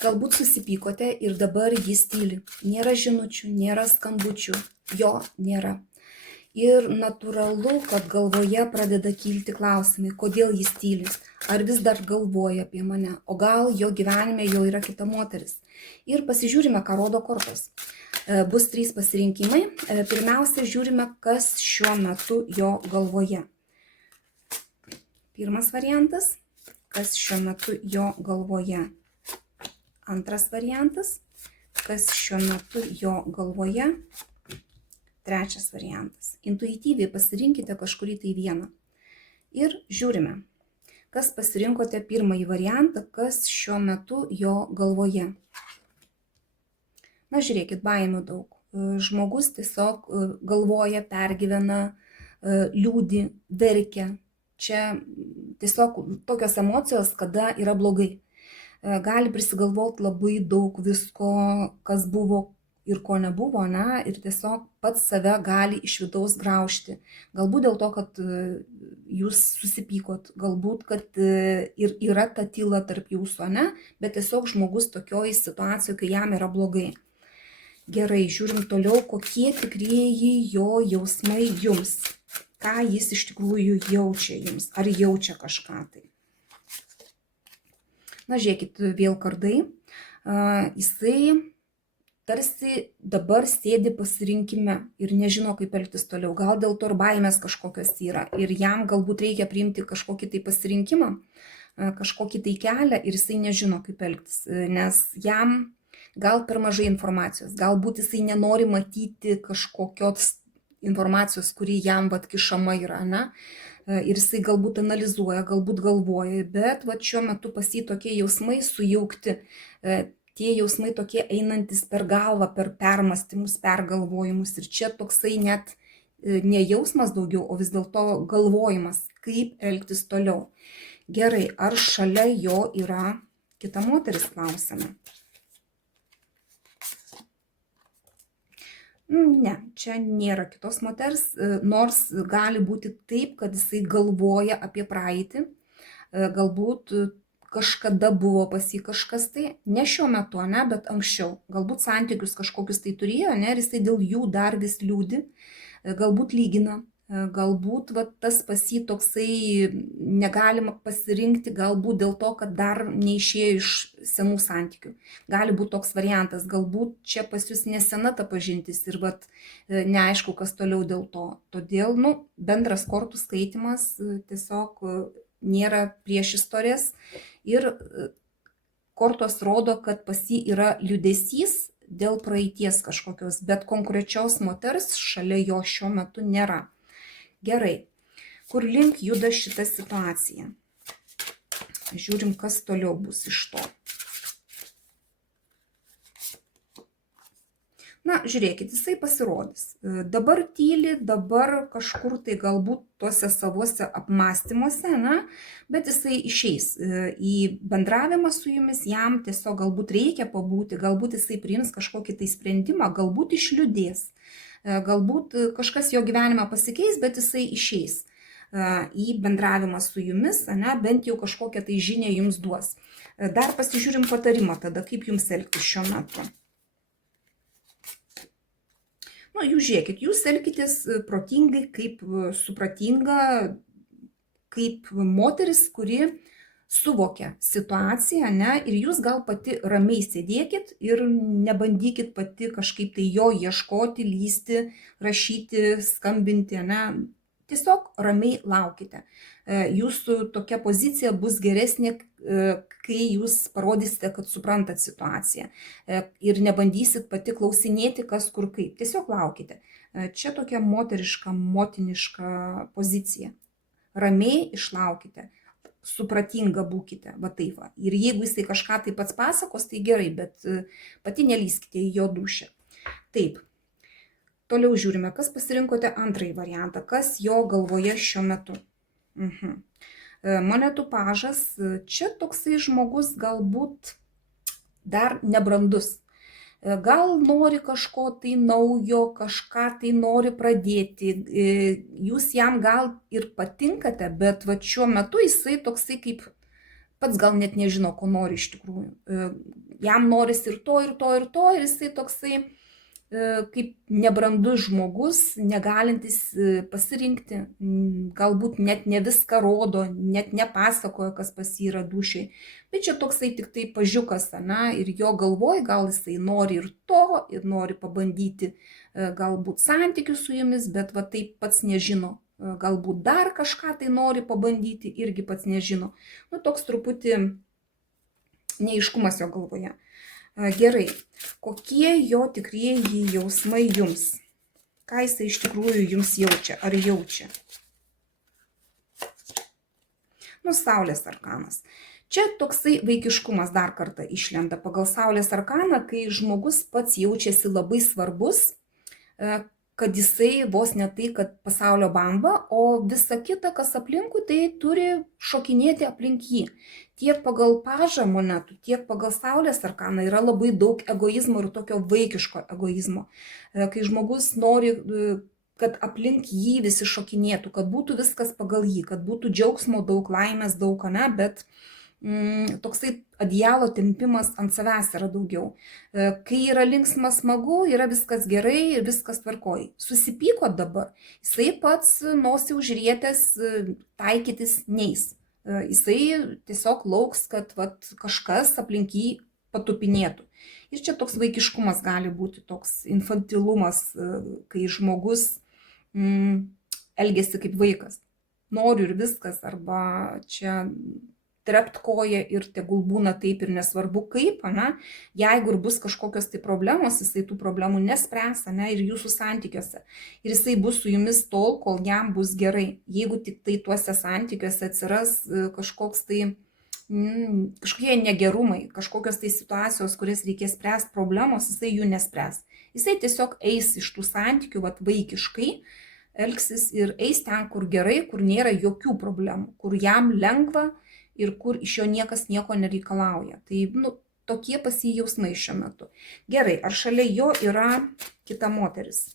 Galbūt susipykote ir dabar jis tyli. Nėra žinučių, nėra skambučių, jo nėra. Ir natūralu, kad galvoje pradeda kilti klausimai, kodėl jis tyli, ar vis dar galvoja apie mane, o gal jo gyvenime jau yra kita moteris. Ir pasižiūrime, ką rodo kortos. Bus 3 pasirinkimai. Pirmiausia, žiūrime, kas šiuo metu jo galvoje. Pirmas variantas, kas šiuo metu jo galvoje. Antras variantas, kas šiuo metu jo galvoje. Trečias variantas. Intuityviai pasirinkite kažkurį tai vieną. Ir žiūrime, kas pasirinkote pirmąjį variantą, kas šiuo metu jo galvoje. Na, žiūrėkit, baimių daug. Žmogus tiesiog galvoja, pergyvena, liūdi, verkia. Čia tiesiog tokios emocijos, kada yra blogai. Gali prisigalvoti labai daug visko, kas buvo ir ko nebuvo, ne? Ir tiesiog pats save gali iš vidaus graužti. Galbūt dėl to, kad jūs susipykot, galbūt, kad ir yra ta tyla tarp jūsų, ne? Bet tiesiog žmogus tokioj situacijoje, kai jam yra blogai. Gerai, žiūrim toliau, kokie tikrieji jo jausmai jums. Ką jis iš tikrųjų jaučia jums, ar jaučia kažką tai. Na, žiūrėkit, vėl kardai. Jisai tarsi dabar sėdi pasirinkime ir nežino, kaip elgtis toliau. Gal dėl to ir baimės kažkokios yra. Ir jam galbūt reikia priimti kažkokį tai pasirinkimą, kažkokį tai kelią ir jisai nežino, kaip elgtis. Nes jam gal per mažai informacijos. Galbūt jisai nenori matyti kažkokios informacijos, kuri jam kišama yra, ne? Ir jisai galbūt analizuoja, galbūt galvoja, bet šiuo metu pas jį tokie jausmai sujaukti, tie jausmai tokie einantis per galvą, per permastymus, pergalvojimus. Ir čia toksai net ne jausmas daugiau, o vis dėlto galvojimas, kaip elgtis toliau. Gerai, ar šalia jo yra kita moteris, klausime. Ne, čia nėra kitos moters, nors gali būti taip, kad jisai galvoja apie praeitį, galbūt kažkada buvo pas jį kažkas tai, ne šiuo metu, ne, bet anksčiau, galbūt santykius kažkokius tai turėjo, ne, ir jisai dėl jų dar vis liūdi, galbūt lygina, galbūt tas pas jį toksai negalima pasirinkti, galbūt dėl to, kad dar neišėjo iš senų santykių. Gali būti toks variantas, galbūt čia pas jūs nesena ta pažintis ir neaišku, kas toliau dėl to. Todėl, bendras kortų skaitimas tiesiog nėra priešistorės ir kortos rodo, kad pas jį yra liūdesys dėl praeities kažkokios, bet konkrečios moters šalia jo šiuo metu nėra. Gerai, kur link juda šita situacija? Žiūrim, kas toliau bus iš to. Na, žiūrėkit, jisai pasirodys. Dabar tyli, dabar kažkur tai galbūt tuose savuose apmąstymuose, bet jisai išeis į bendravimą su jumis, jam tiesiog galbūt reikia pabūti, galbūt jisai priims kažkokį tai sprendimą, galbūt išliūdės. Galbūt kažkas jo gyvenime pasikeis, bet jisai išeis į bendravimą su jumis, bent jau kažkokią tai žinią jums duos. Dar pasižiūrim patarimą tada, kaip jums elgtis šiuo metu. Jūs žiūrėkit, jūs elkitės protingai, kaip supratinga, kaip moteris, kuri suvokia situaciją, ir jūs gal pati ramiai sėdėkit ir nebandykit pati kažkaip tai jo ieškoti, lysti, rašyti, skambinti, Tiesiog ramiai laukite. Jūsų tokia pozicija bus geresnė, kai jūs parodysite, kad suprantat situaciją ir nebandysit pati klausinėti, kas kur kaip. Tiesiog laukite. Čia tokia moteriška, motiniška pozicija. Ramiai išlaukite. Supratinga būkite, taip. Ir jeigu jisai kažką tai pats pasakos, tai gerai, bet pati nelyskite į jo dūšią. Taip, toliau žiūrime, kas pasirinkote antrąjį variantą, kas jo galvoje šiuo metu. Monetų pažas, čia toksai žmogus galbūt dar nebrandus. Gal nori kažko tai naujo, kažką tai nori pradėti, jūs jam gal ir patinkate, bet šiuo metu jisai toksai kaip pats gal net nežino, ko nori iš tikrųjų. jam norisi ir to, ir to, ir to, ir jisai toksai kaip nebrandus žmogus, negalintis pasirinkti, galbūt net ne viską rodo, net nepasakoja, kas pas jį yra dūšiai. Bet čia toksai tik tai pažiukas, ir jo galvoj gal jisai nori ir to, ir nori pabandyti galbūt santykius su jumis, bet va taip pats nežino. Galbūt dar kažką tai nori pabandyti, irgi pats nežino. Nu, toks truputį neaiškumas jo galvoje. Gerai, kokie jo tikrieji jausmai jums? Ką jisai iš tikrųjų jums jaučia, ar jaučia? Nu, Saulės arkanas. Čia toksai vaikiškumas dar kartą išlenda pagal Saulės arkaną, kai žmogus pats jaučiasi labai svarbus, kad jisai vos ne tai, kad pasaulio bamba, o visa kita, kas aplinkui, tai turi šokinėti aplink jį. Tiek pagal pažą monetų, tiek pagal Saulės arkaną yra labai daug egoizmo ir tokio vaikiško egoizmo. Kai žmogus nori, kad aplink jį visi šokinėtų, kad būtų viskas pagal jį, kad būtų džiaugsmo daug, laimės daug, bet toksai adijalo tempimas ant savęs yra daugiau. Kai yra linksma, smagu, yra viskas gerai ir viskas tvarkoj. Susipyko dabar, jisai pats nosį užrietęs taikytis neis. Jisai tiesiog lauks, kad kažkas aplink jį patupinėtų. Ir čia toks vaikiškumas gali būti, toks infantilumas, kai žmogus elgiasi kaip vaikas. Noriu ir viskas, arba čia trept koją ir tegul būna taip ir nesvarbu kaip, jeigu ir bus kažkokios tai problemos, jisai tų problemų nespręs, ir jūsų santykiuose. Ir jisai bus su jumis tol, kol jam bus gerai. Jeigu tik tai tuose santykiuose atsiras kažkoks tai kažkokie negerumai, kažkokios tai situacijos, kurias reikės spręsti problemos, jisai jų nespręs. Jisai tiesiog eis iš tų santykių vaikiškai, elgsis ir eis ten, kur gerai, kur nėra jokių problemų, kur jam lengva ir kur iš jo niekas nieko nereikalauja. Tai, tokie pas jį jausmai šiuo metu. Gerai, ar šalia jo yra kita moteris?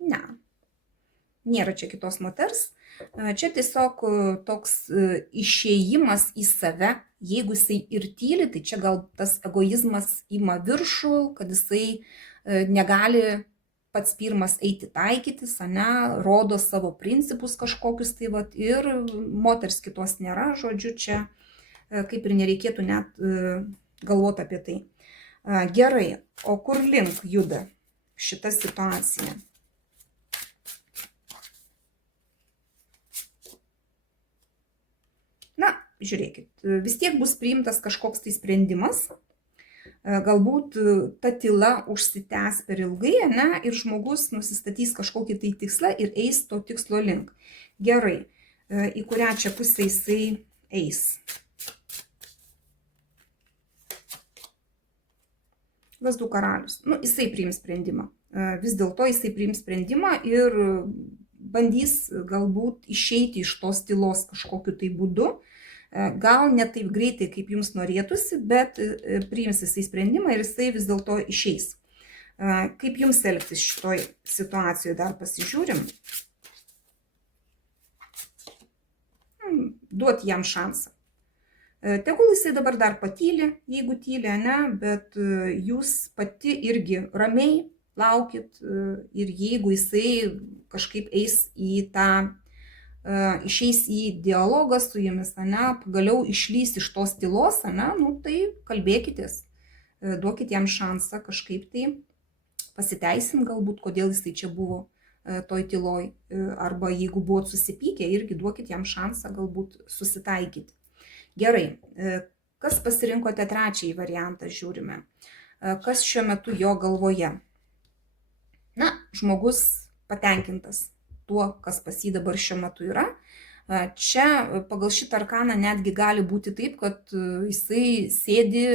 Ne. Nėra čia kitos moters. Čia tiesiog toks išėjimas į save. Jeigu jisai ir tyli, tai čia gal tas egoizmas ima viršų, kad jisai negali pats pirmas eiti taikytis, rodo savo principus kažkokius, tai ir moters kitos nėra, žodžiu, čia kaip ir nereikėtų net galvoti apie tai. Gerai, o kur link juda šita situacija? Na, žiūrėkit, vis tiek bus priimtas kažkoks tai sprendimas. Galbūt ta tyla užsitęs per ilgai, ir žmogus nusistatys kažkokį tai tikslą ir eis to tikslo link. Gerai, į kurią čia pusę jisai eis? Lazdų karalius. Jisai priims sprendimą. Vis dėlto jisai priims sprendimą ir bandys galbūt išeiti iš tos tylos kažkokiu tai būdu. Gal ne taip greitai, kaip jums norėtųsi, bet priims jisai sprendimą ir jisai vis dėlto išeis. Kaip jums elgtis šitoj situacijoje, dar pasižiūrim. Duoti jam šansą. Tegul jisai dabar dar patyli, jeigu tyli, bet jūs pati irgi ramiai laukit ir jeigu jisai kažkaip eis į tą išeis į dialogą su jumis, pagaliau išlys iš tos tylos, tai kalbėkitės, duokit jam šansą kažkaip tai pasiteisint galbūt, kodėl jisai čia buvo toj tyloj, arba jeigu buvot susipykę, irgi duokit jam šansą galbūt susitaikyti. Gerai, kas pasirinkote trečiąjį variantą, žiūrime. Kas šiuo metu jo galvoje? Žmogus patenkintas tuo, kas pas jį dabar šiuo metu yra. Čia pagal šitą arkaną netgi gali būti taip, kad jisai sėdi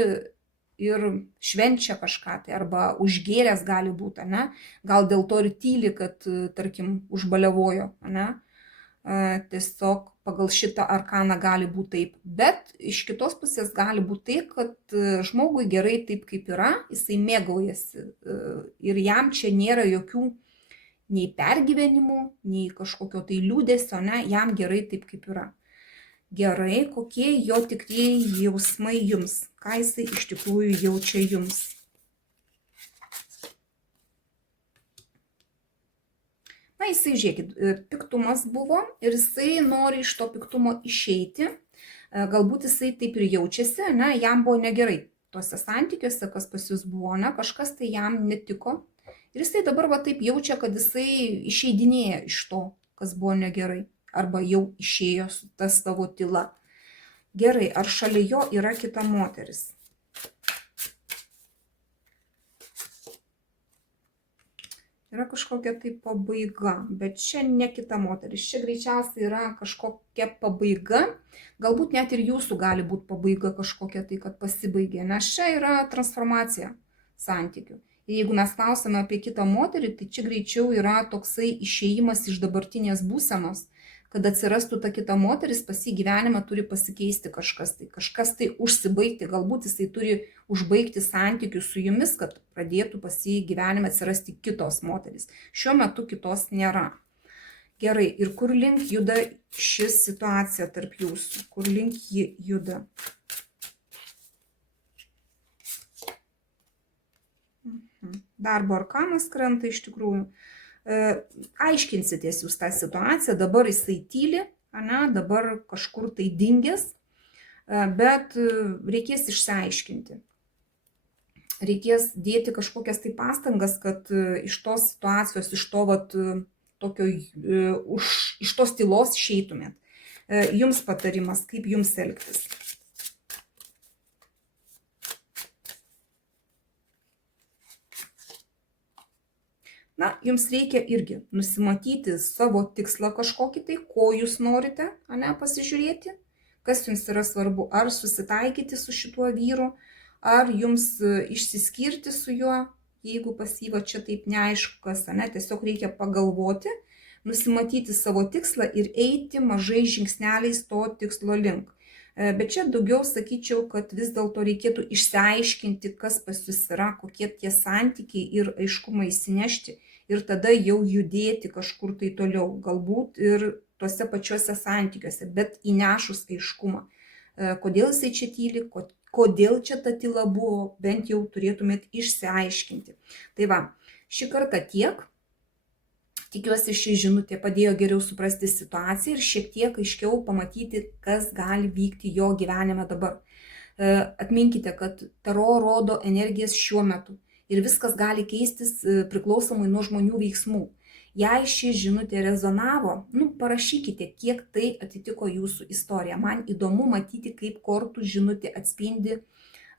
ir švenčia kažką, tai arba užgėręs gali būti, gal dėl to ir tyli, kad, tarkim, užbaliavojo, tiesiog pagal šitą arkaną gali būti taip, bet iš kitos pusės gali būti taip, kad žmogui gerai taip, kaip yra, jisai mėgaujasi ir jam čia nėra jokių nei pergyvenimų, nei kažkokio tai liūdesio, jam gerai taip, kaip yra. Gerai, kokie jo tikrieji jausmai jums, ką jisai iš tikrųjų jaučia jums. Na, jisai, žiūrėkit, piktumas buvo ir jisai nori iš to piktumo išeiti. Galbūt jisai taip ir jaučiasi, ne, jam buvo negerai tuose santykiuose, kas pas jūs buvo, ne, kažkas tai jam netiko. Ir jisai dabar va taip jaučia, kad jisai išeidinėja iš to, kas buvo negerai. Arba jau išėjo su ta savo tyla. Gerai, ar šalia jo yra kita moteris? Yra kažkokia tai pabaiga, bet čia ne kita moteris, čia greičiausiai yra kažkokia pabaiga, galbūt net ir jūsų gali būti pabaiga kažkokia tai, kad pasibaigė, nes čia yra transformacija santykių. Ir jeigu mes klausome apie kitą moterį, tai čia greičiau yra toksai išėjimas iš dabartinės būsenos, kad atsirastų ta kita moteris, pas jį gyvenime turi pasikeisti kažkas tai užsibaigti, galbūt jisai turi užbaigti santykius su jumis, kad pradėtų pas jį gyvenime atsirasti kitos moteris. Šiuo metu kitos nėra. Gerai, ir kur link juda ši situacija tarp jūsų? Kur link ji juda? Darbo arkanas krenta iš tikrųjų. Aiškinsitės jūs tą situaciją, dabar jisai tyli, ane, dabar kažkur tai dingęs, bet reikės išsiaiškinti. Reikės dėti kažkokias tai pastangas, kad iš tos situacijos, iš to vat, tokio, iš tos tylos išeitumėt. Jums patarimas, kaip jums elgtis. Na, jums reikia irgi nusimatyti savo tikslą kažkokį tai, ko jūs norite, ane, pasižiūrėti, kas jums yra svarbu, ar susitaikyti su šituo vyru, ar jums išsiskirti su juo, jeigu pas jį va čia taip neaišku kas, ane, tiesiog reikia pagalvoti, nusimatyti savo tikslą ir eiti mažais žingsneliais to tikslo link. Bet čia daugiau sakyčiau, kad vis dėlto reikėtų išsiaiškinti, kas pas jūs yra, kokie tie santykiai ir aiškumą įsinešti ir tada jau judėti kažkur tai toliau, galbūt ir tuose pačiuose santykiuose, bet įnešus aiškumą. Kodėl jisai čia tyli, kodėl čia ta tyla buvo, bent jau turėtumėt išsiaiškinti. Tai va, šį kartą tiek. Tikiuosi, ši žinutė padėjo geriau suprasti situaciją ir šiek tiek aiškiau pamatyti, kas gali vykti jo gyvenime dabar. Atminkite, kad taro rodo energijas šiuo metu ir viskas gali keistis priklausomai nuo žmonių veiksmų. Jei ši žinutė rezonavo, parašykite, kiek tai atitiko jūsų istoriją. Man įdomu matyti, kaip kortų žinutė atspindi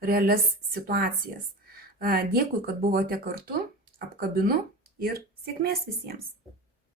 realias situacijas. Dėkui, kad buvote kartu, apkabinu ir sėkmės visiems.